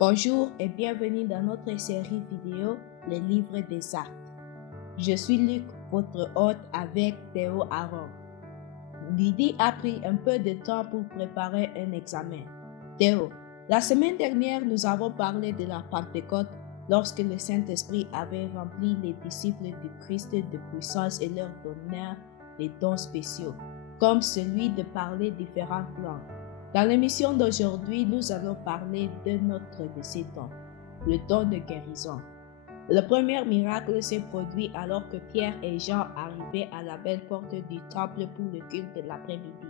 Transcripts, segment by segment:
Bonjour et bienvenue dans notre série vidéo Les livres des actes. Je suis Luc, votre hôte avec Théo Aaron. Lydie a pris un peu de temps pour préparer un examen. Théo, la semaine dernière, nous avons parlé de la Pentecôte lorsque le Saint-Esprit avait rempli les disciples du Christ de puissance et leur donnèrent des dons spéciaux, comme celui de parler différentes langues. Dans l'émission d'aujourd'hui, nous allons parler d'un autre de ces dons, le don de guérison. Le premier miracle s'est produit alors que Pierre et Jean arrivaient à la belle porte du temple pour le culte de l'après-midi.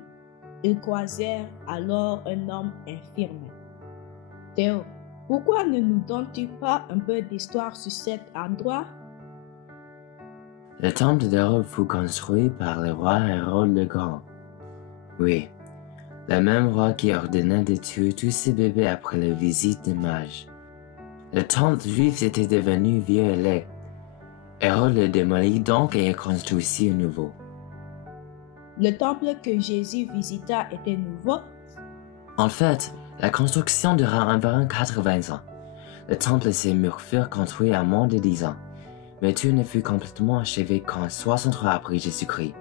Ils croisèrent alors un homme infirme. Théo, pourquoi ne nous donnes-tu pas un peu d'histoire sur cet endroit? Le temple d'Hérode fut construit par le roi Hérode le Grand. Oui, le même roi qui ordonna de tuer tous ses bébés après la visite des mages. Le temple juif était devenu vieux et laid. Hérode le démolit donc et construisit un nouveau. Le temple que Jésus visita était nouveau? En fait, la construction dura environ 80 ans. Le temple et ses murs furent construits à moins de 10 ans, mais tout ne fut complètement achevé qu'en 63 après Jésus-Christ,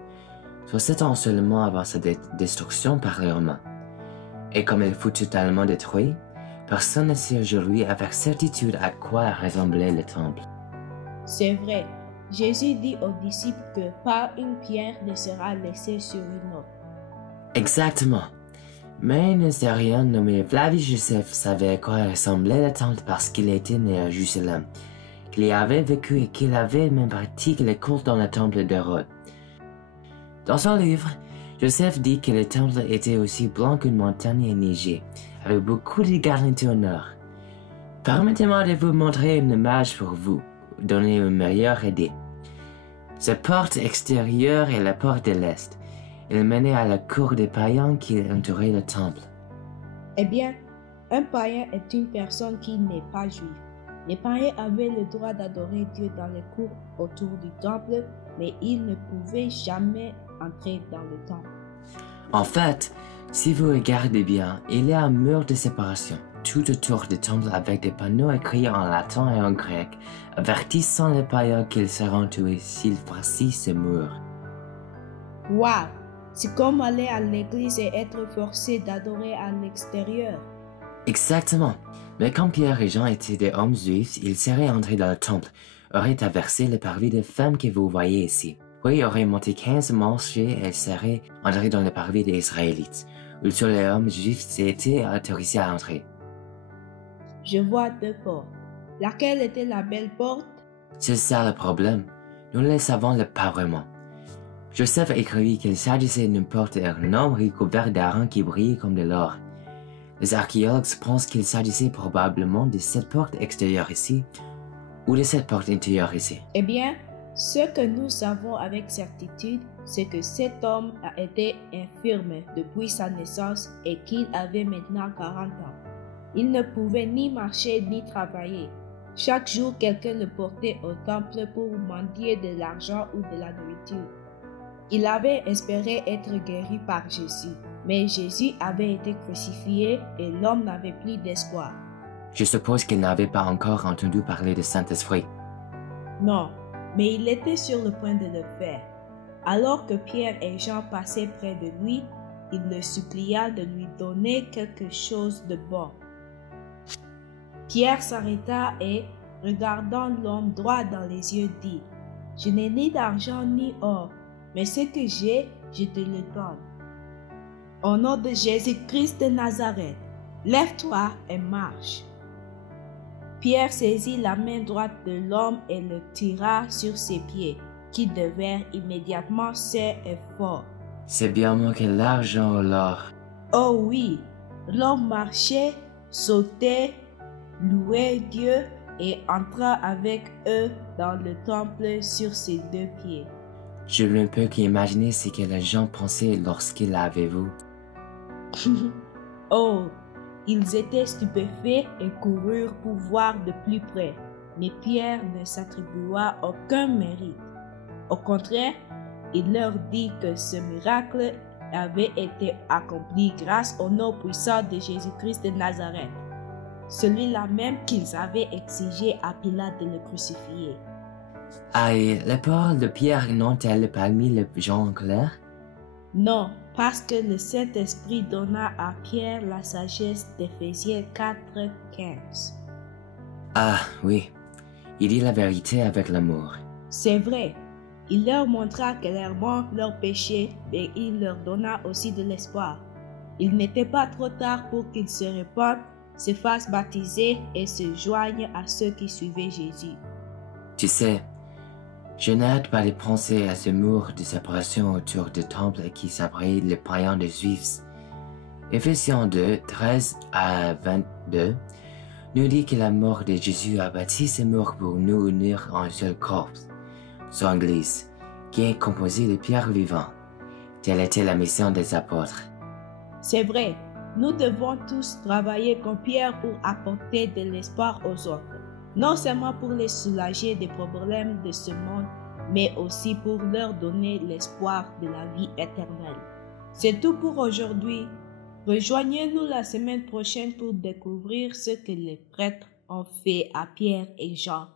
soit 7 ans seulement avant sa destruction par les Romains. Et comme il fut totalement détruit, personne ne sait aujourd'hui avec certitude à quoi ressemblait le temple. C'est vrai, Jésus dit aux disciples que pas une pierre ne sera laissée sur une autre. Exactement. Mais un historien nommé Flavius Joseph savait à quoi ressemblait le temple parce qu'il était né à Jérusalem, qu'il y avait vécu et qu'il avait même pratiqué le culte dans le temple d'Hérode. Dans son livre, Joseph dit que le temple était aussi blanc qu'une montagne enneigée, avec beaucoup de garnitures en or. Permettez-moi de vous montrer une image pour vous donner une meilleure idée. Cette porte extérieure est la porte de l'Est. Elle menait à la cour des païens qui entouraient le temple. Eh bien, un païen est une personne qui n'est pas juive. Les païens avaient le droit d'adorer Dieu dans les cours autour du temple, mais ils ne pouvaient jamais entrer dans le temple. En fait, si vous regardez bien, il y a un mur de séparation tout autour du temple avec des panneaux écrits en latin et en grec, avertissant les païens qu'ils seront tués s'ils franchissent ce mur. Waouh! C'est comme aller à l'église et être forcé d'adorer à l'extérieur. Exactement. Mais quand Pierre et Jean étaient des hommes juifs, ils seraient entrés dans le temple, auraient traversé le parvis des femmes que vous voyez ici. Puis auraient monté 15 marches et seraient entrés dans le parvis des Israélites, où seuls les hommes juifs étaient autorisés à entrer. Je vois deux portes. Laquelle était la belle porte? C'est ça le problème. Nous ne le savons pas vraiment. Joseph écrivit qu'il s'agissait d'une porte énorme recouverte d'argent qui brillait comme de l'or. Les archéologues pensent qu'il s'agissait probablement de cette porte extérieure ici ou de cette porte intérieure ici. Eh bien, ce que nous savons avec certitude, c'est que cet homme a été infirme depuis sa naissance et qu'il avait maintenant 40 ans. Il ne pouvait ni marcher ni travailler. Chaque jour, quelqu'un le portait au temple pour mendier de l'argent ou de la nourriture. Il avait espéré être guéri par Jésus, mais Jésus avait été crucifié et l'homme n'avait plus d'espoir. Je suppose qu'il n'avait pas encore entendu parler du Saint-Esprit. Non, mais il était sur le point de le faire. Alors que Pierre et Jean passaient près de lui, il le supplia de lui donner quelque chose de bon. Pierre s'arrêta et, regardant l'homme droit dans les yeux, dit: « Je n'ai ni d'argent ni or, mais ce que j'ai, je te le donne. Au nom de Jésus-Christ de Nazareth, lève-toi et marche. » Pierre saisit la main droite de l'homme et le tira sur ses pieds, qui devinrent immédiatement sains et forts. C'est bien moins que l'argent ou l'or. Oh oui, l'homme marchait, sautait, louait Dieu et entra avec eux dans le temple sur ses deux pieds. Je ne peux qu'imaginer ce que les gens pensaient lorsqu'ils l'avaient vu. Oh, ils étaient stupéfaits et coururent pour voir de plus près. Mais Pierre ne s'attribua aucun mérite. Au contraire, il leur dit que ce miracle avait été accompli grâce au nom puissant de Jésus-Christ de Nazareth. celui-là même qu'ils avaient exigé à Pilate de le crucifier. Ah, et les paroles de Pierre n'ont-elles pas mis les gens en colère? Non, parce que le Saint-Esprit donna à Pierre la sagesse d'Éphésiens 4:15. Ah, oui. Il dit la vérité avec l'amour. C'est vrai, il leur montra clairement leurs péchés, mais il leur donna aussi de l'espoir. Il n'était pas trop tard pour qu'ils se répandent, se fassent baptiser et se joignent à ceux qui suivaient Jésus. Tu sais, je n'arrête pas de penser à ce mur de séparation autour du temple qui séparait les païens des Juifs. Éphésiens 2, 13 à 22 nous dit que la mort de Jésus a bâti ce mur pour nous unir en un seul corps, son Église, qui est composée de pierres vivantes. Telle était la mission des apôtres. C'est vrai, nous devons tous travailler comme Pierre pour apporter de l'espoir aux autres, non seulement pour les soulager des problèmes de ce monde, mais aussi pour leur donner l'espoir de la vie éternelle. C'est tout pour aujourd'hui. Rejoignez-nous la semaine prochaine pour découvrir ce que les prêtres ont fait à Pierre et Jean.